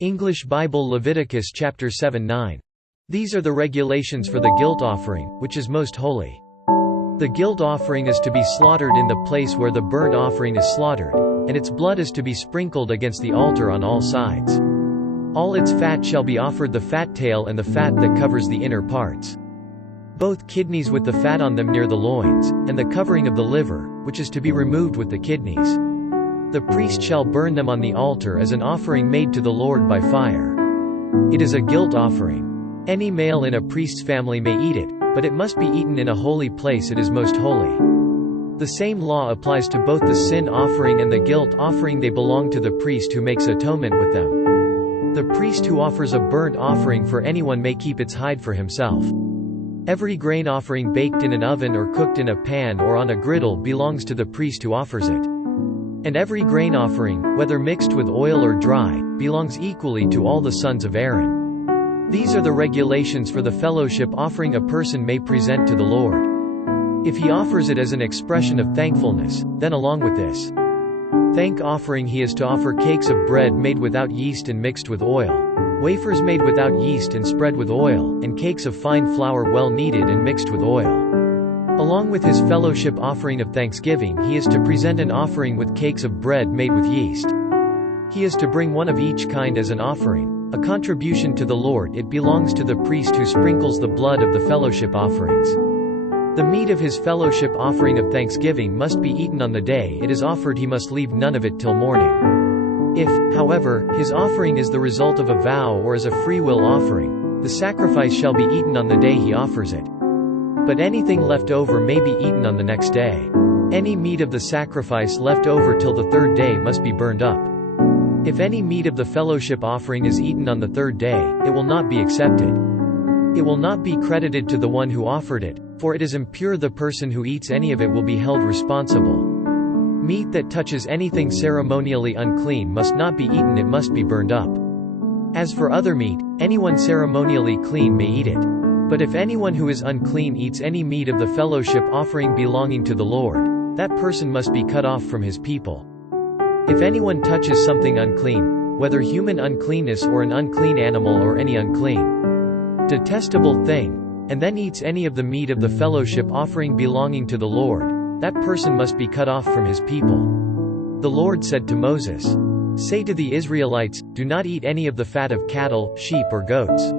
English Bible Leviticus chapter 7-9. These are the regulations for the guilt offering, which is most holy. The guilt offering is to be slaughtered in the place where the burnt offering is slaughtered, and its blood is to be sprinkled against the altar on all sides. All its fat shall be offered, the fat tail and the fat that covers the inner parts. Both kidneys with the fat on them near the loins, and the covering of the liver, which is to be removed with the kidneys. The priest shall burn them on the altar as an offering made to the Lord by fire. It is a guilt offering. Any male in a priest's family may eat it, but it must be eaten in a holy place, it is most holy. The same law applies to both the sin offering and the guilt offering, they belong to the priest who makes atonement with them. The priest who offers a burnt offering for anyone may keep its hide for himself. Every grain offering baked in an oven or cooked in a pan or on a griddle belongs to the priest who offers it. And every grain offering, whether mixed with oil or dry, belongs equally to all the sons of Aaron. These are the regulations for the fellowship offering a person may present to the Lord. If he offers it as an expression of thankfulness, then along with this thank offering he is to offer cakes of bread made without yeast and mixed with oil, wafers made without yeast and spread with oil, and cakes of fine flour well kneaded and mixed with oil. Along with his fellowship offering of thanksgiving he is to present an offering with cakes of bread made with yeast. He is to bring one of each kind as an offering, a contribution to the Lord. It belongs to the priest who sprinkles the blood of the fellowship offerings. The meat of his fellowship offering of thanksgiving must be eaten on the day it is offered, he must leave none of it till morning. If, however, his offering is the result of a vow or as a freewill offering, the sacrifice shall be eaten on the day he offers it. But anything left over may be eaten on the next day. Any meat of the sacrifice left over till the third day must be burned up. If any meat of the fellowship offering is eaten on the third day, it will not be accepted. It will not be credited to the one who offered it, for it is impure. The person who eats any of it will be held responsible. Meat that touches anything ceremonially unclean must not be eaten, it must be burned up. As for other meat, anyone ceremonially clean may eat it. But if anyone who is unclean eats any meat of the fellowship offering belonging to the Lord, that person must be cut off from his people. If anyone touches something unclean, whether human uncleanness or an unclean animal or any unclean, detestable thing, and then eats any of the meat of the fellowship offering belonging to the Lord, that person must be cut off from his people. The Lord said to Moses, "Say to the Israelites, do not eat any of the fat of cattle, sheep or goats.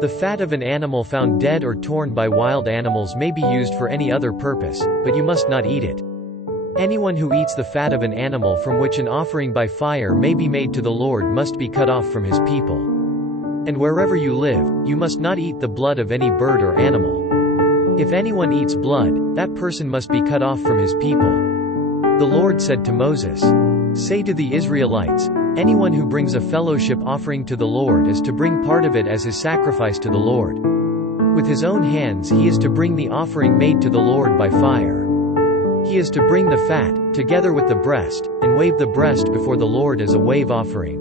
The fat of an animal found dead or torn by wild animals may be used for any other purpose, but you must not eat it. Anyone who eats the fat of an animal from which an offering by fire may be made to the Lord must be cut off from his people. And wherever you live, you must not eat the blood of any bird or animal. If anyone eats blood, that person must be cut off from his people." The Lord said to Moses, "Say to the Israelites, anyone who brings a fellowship offering to the Lord is to bring part of it as his sacrifice to the Lord. With his own hands he is to bring the offering made to the Lord by fire. He is to bring the fat, together with the breast, and wave the breast before the Lord as a wave offering.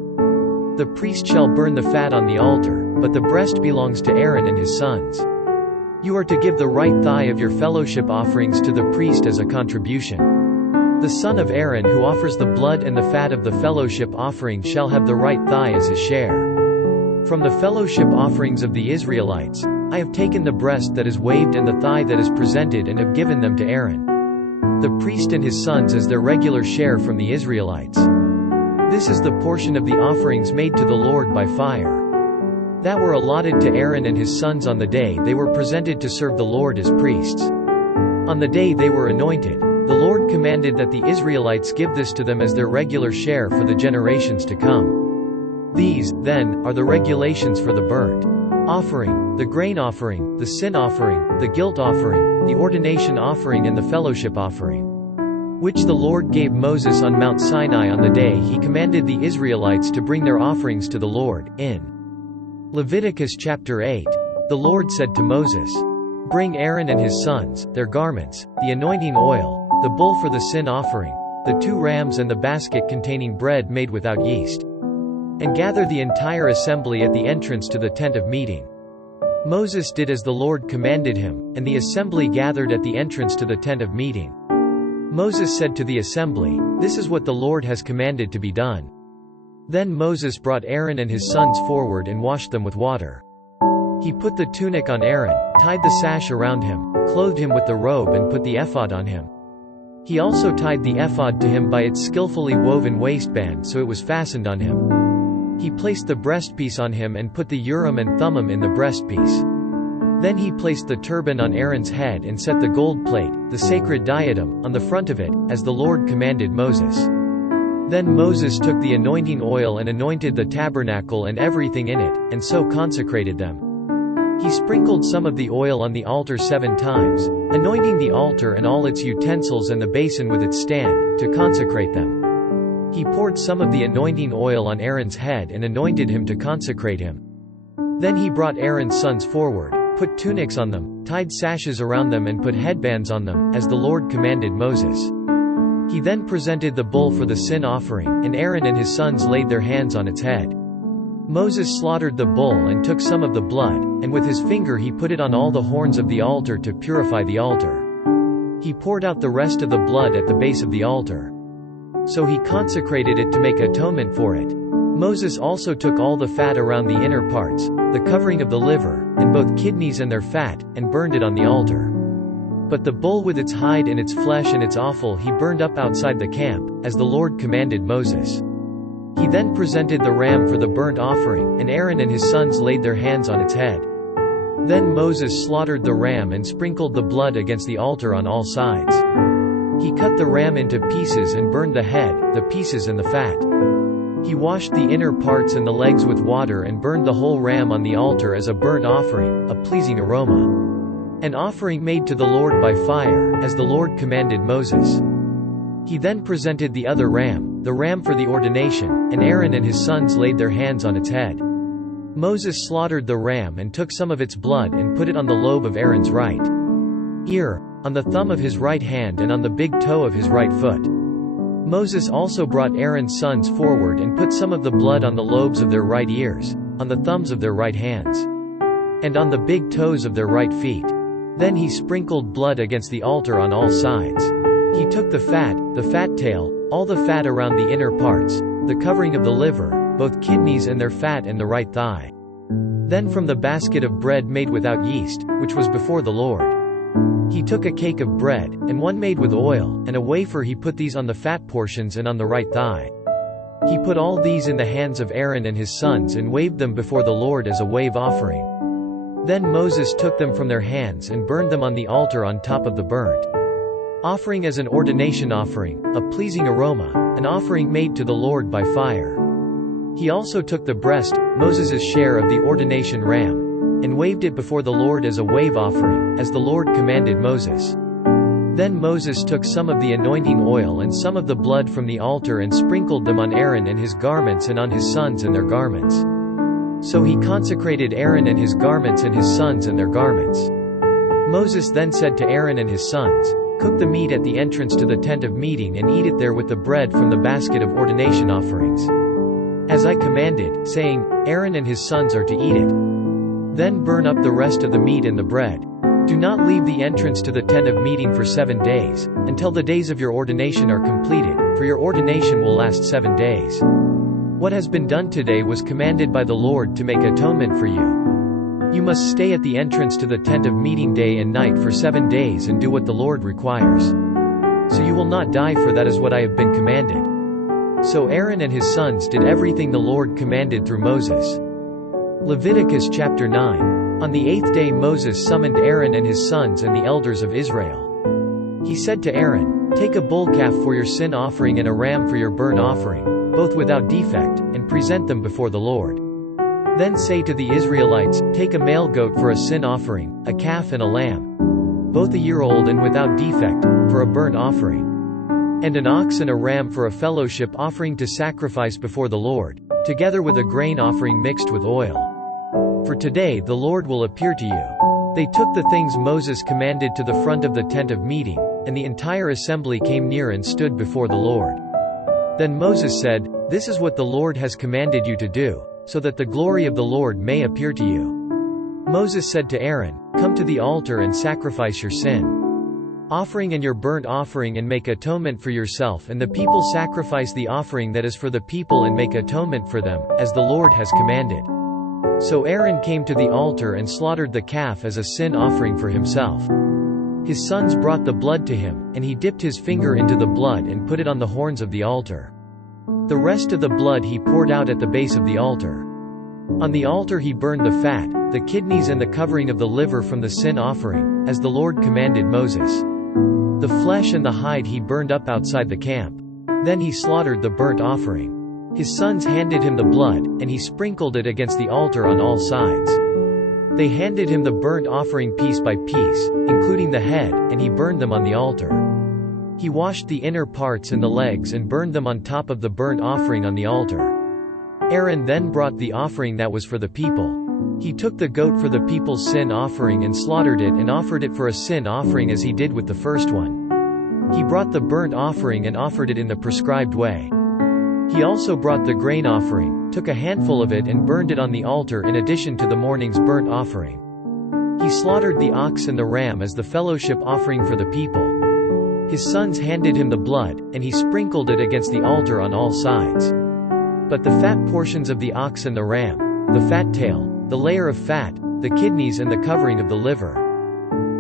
The priest shall burn the fat on the altar, but the breast belongs to Aaron and his sons. You are to give the right thigh of your fellowship offerings to the priest as a contribution. The son of Aaron who offers the blood and the fat of the fellowship offering shall have the right thigh as his share. From the fellowship offerings of the Israelites, I have taken the breast that is waved and the thigh that is presented and have given them to Aaron, the priest and his sons as their regular share from the Israelites. This is the portion of the offerings made to the Lord by fire that were allotted to Aaron and his sons on the day they were presented to serve the Lord as priests. On the day they were anointed, the Lord commanded that the Israelites give this to them as their regular share for the generations to come. These, then, are the regulations for the burnt offering, the grain offering, the sin offering, the guilt offering, the ordination offering and the fellowship offering, which the Lord gave Moses on Mount Sinai on the day he commanded the Israelites to bring their offerings to the Lord. In Leviticus chapter 8, the Lord said to Moses, "Bring Aaron and his sons, their garments, the anointing oil, the bull for the sin offering, the 2 rams and the basket containing bread made without yeast, and gather the entire assembly at the entrance to the tent of meeting." Moses did as the Lord commanded him, and the assembly gathered at the entrance to the tent of meeting. Moses said to the assembly, "This is what the Lord has commanded to be done." Then Moses brought Aaron and his sons forward and washed them with water. He put the tunic on Aaron, tied the sash around him, clothed him with the robe and put the ephod on him. He also tied the ephod to him by its skillfully woven waistband so it was fastened on him. He placed the breastpiece on him and put the Urim and Thummim in the breastpiece. Then he placed the turban on Aaron's head and set the gold plate, the sacred diadem, on the front of it, as the Lord commanded Moses. Then Moses took the anointing oil and anointed the tabernacle and everything in it, and so consecrated them. He sprinkled some of the oil on the altar 7 times, anointing the altar and all its utensils and the basin with its stand, to consecrate them. He poured some of the anointing oil on Aaron's head and anointed him to consecrate him. Then he brought Aaron's sons forward, put tunics on them, tied sashes around them and put headbands on them, as the Lord commanded Moses. He then presented the bull for the sin offering, and Aaron and his sons laid their hands on its head. Moses slaughtered the bull and took some of the blood, and with his finger he put it on all the horns of the altar to purify the altar. He poured out the rest of the blood at the base of the altar. So he consecrated it to make atonement for it. Moses also took all the fat around the inner parts, the covering of the liver, and both kidneys and their fat, and burned it on the altar. But the bull with its hide and its flesh and its offal he burned up outside the camp, as the Lord commanded Moses. He then presented the ram for the burnt offering, and Aaron and his sons laid their hands on its head. Then Moses slaughtered the ram and sprinkled the blood against the altar on all sides. He cut the ram into pieces and burned the head, the pieces and the fat. He washed the inner parts and the legs with water and burned the whole ram on the altar as a burnt offering, a pleasing aroma. An offering made to the Lord by fire, as the Lord commanded Moses. He then presented the other ram, the ram for the ordination, and Aaron and his sons laid their hands on its head. Moses slaughtered the ram and took some of its blood and put it on the lobe of Aaron's right ear, on the thumb of his right hand and on the big toe of his right foot. Moses also brought Aaron's sons forward and put some of the blood on the lobes of their right ears, on the thumbs of their right hands, and on the big toes of their right feet. Then he sprinkled blood against the altar on all sides. He took the fat tail, all the fat around the inner parts, the covering of the liver, both kidneys and their fat and the right thigh. Then from the basket of bread made without yeast, which was before the Lord, he took a cake of bread, and one made with oil, and a wafer he put these on the fat portions and on the right thigh. He put all these in the hands of Aaron and his sons and waved them before the Lord as a wave offering. Then Moses took them from their hands and burned them on the altar on top of the burnt offering as an ordination offering, a pleasing aroma, an offering made to the Lord by fire. He also took the breast, Moses' share of the ordination ram, and waved it before the Lord as a wave offering, as the Lord commanded Moses. Then Moses took some of the anointing oil and some of the blood from the altar and sprinkled them on Aaron and his garments and on his sons and their garments. So he consecrated Aaron and his garments and his sons and their garments. Moses then said to Aaron and his sons, "Cook the meat at the entrance to the tent of meeting and eat it there with the bread from the basket of ordination offerings, as I commanded, saying, Aaron and his sons are to eat it. Then burn up the rest of the meat and the bread. Do not leave the entrance to the tent of meeting for 7 days, until the days of your ordination are completed, for your ordination will last 7 days. What has been done today was commanded by the Lord to make atonement for you. You must stay at the entrance to the tent of meeting day and night for 7 days and do what the Lord requires. So you will not die, for that is what I have been commanded." So Aaron and his sons did everything the Lord commanded through Moses. Leviticus chapter 9. On the 8th day Moses summoned Aaron and his sons and the elders of Israel. He said to Aaron, "Take a bull calf for your sin offering and a ram for your burnt offering, both without defect, and present them before the Lord. Then say to the Israelites, take a male goat for a sin offering, a calf and a lamb, both a year old and without defect, for a burnt offering, and an ox and a ram for a fellowship offering to sacrifice before the Lord, together with a grain offering mixed with oil. For today the Lord will appear to you." They took the things Moses commanded to the front of the tent of meeting, and the entire assembly came near and stood before the Lord. Then Moses said, "This is what the Lord has commanded you to do, so that the glory of the Lord may appear to you." Moses said to Aaron, "Come to the altar and sacrifice your sin offering and your burnt offering and make atonement for yourself, and the people sacrifice the offering that is for the people and make atonement for them, as the Lord has commanded." So Aaron came to the altar and slaughtered the calf as a sin offering for himself. His sons brought the blood to him, and he dipped his finger into the blood and put it on the horns of the altar. The rest of the blood he poured out at the base of the altar. On the altar he burned the fat, the kidneys and the covering of the liver from the sin offering, as the Lord commanded Moses. The flesh and the hide he burned up outside the camp. Then he slaughtered the burnt offering. His sons handed him the blood, and he sprinkled it against the altar on all sides. They handed him the burnt offering piece by piece, including the head, and he burned them on the altar. He washed the inner parts and the legs and burned them on top of the burnt offering on the altar. Aaron then brought the offering that was for the people. He took the goat for the people's sin offering and slaughtered it and offered it for a sin offering as he did with the first one. He brought the burnt offering and offered it in the prescribed way. He also brought the grain offering, took a handful of it and burned it on the altar in addition to the morning's burnt offering. He slaughtered the ox and the ram as the fellowship offering for the people. His sons handed him the blood, and he sprinkled it against the altar on all sides. But the fat portions of the ox and the ram, the fat tail, the layer of fat, the kidneys and the covering of the liver,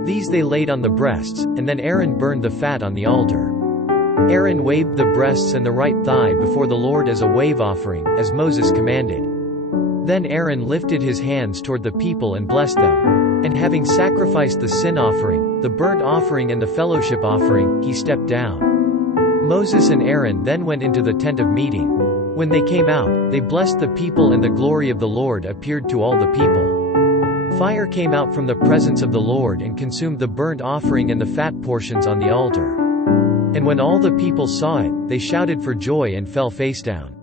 these they laid on the breasts, and then Aaron burned the fat on the altar. Aaron waved the breasts and the right thigh before the Lord as a wave offering, as Moses commanded. Then Aaron lifted his hands toward the people and blessed them. And having sacrificed the sin offering, the burnt offering and the fellowship offering, he stepped down. Moses and Aaron then went into the tent of meeting. When they came out, they blessed the people, and the glory of the Lord appeared to all the people. Fire came out from the presence of the Lord and consumed the burnt offering and the fat portions on the altar. And when all the people saw it, they shouted for joy and fell face down.